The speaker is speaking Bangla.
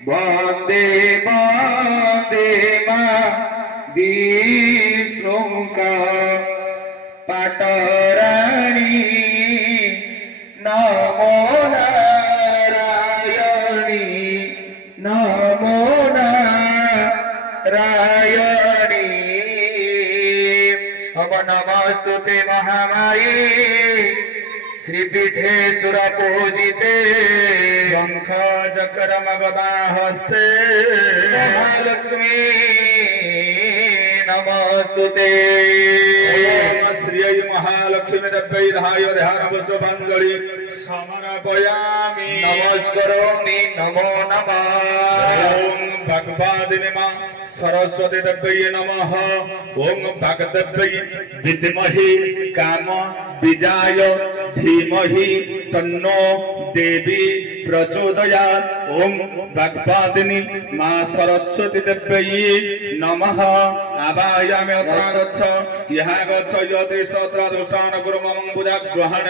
বন্দে বন্দে মা বিশৃঙ্খা পাটরাণী নমো নারায়ণী নমো নারায়ণী ওম নমস্তুতে মহামায়ে শ্রীপীঠে সুরপূজিতে শঙ্খ চক্রম গদা হস্তে মহালক্ষ্মী নমস্তুতে শ্রিयै মহালক্ষ্মী দেব্যৈ ধায় ধ্যান পুষ্পাঞ্জলি সমর্পয়ামি নমস্করোমি নমো নমঃ ওম ভগবদ্গীতা মা সরস্বতী দেব্যৈ নমঃ ওম ভগবদ্গীতাयै বিদ্মহে কাম বিজয় ধীমহি তন্নো দেবী প্রচোদয়াৎ ওম ভগবদ্গীতা মা সরস্বতী দেব্যৈ নমঃ আবায়ামি অত্র গচ্ছ ইহা গচ্ছ ইয়তি স্তোত্র দুষ্টান গুরু মম বুজা গ্রহণ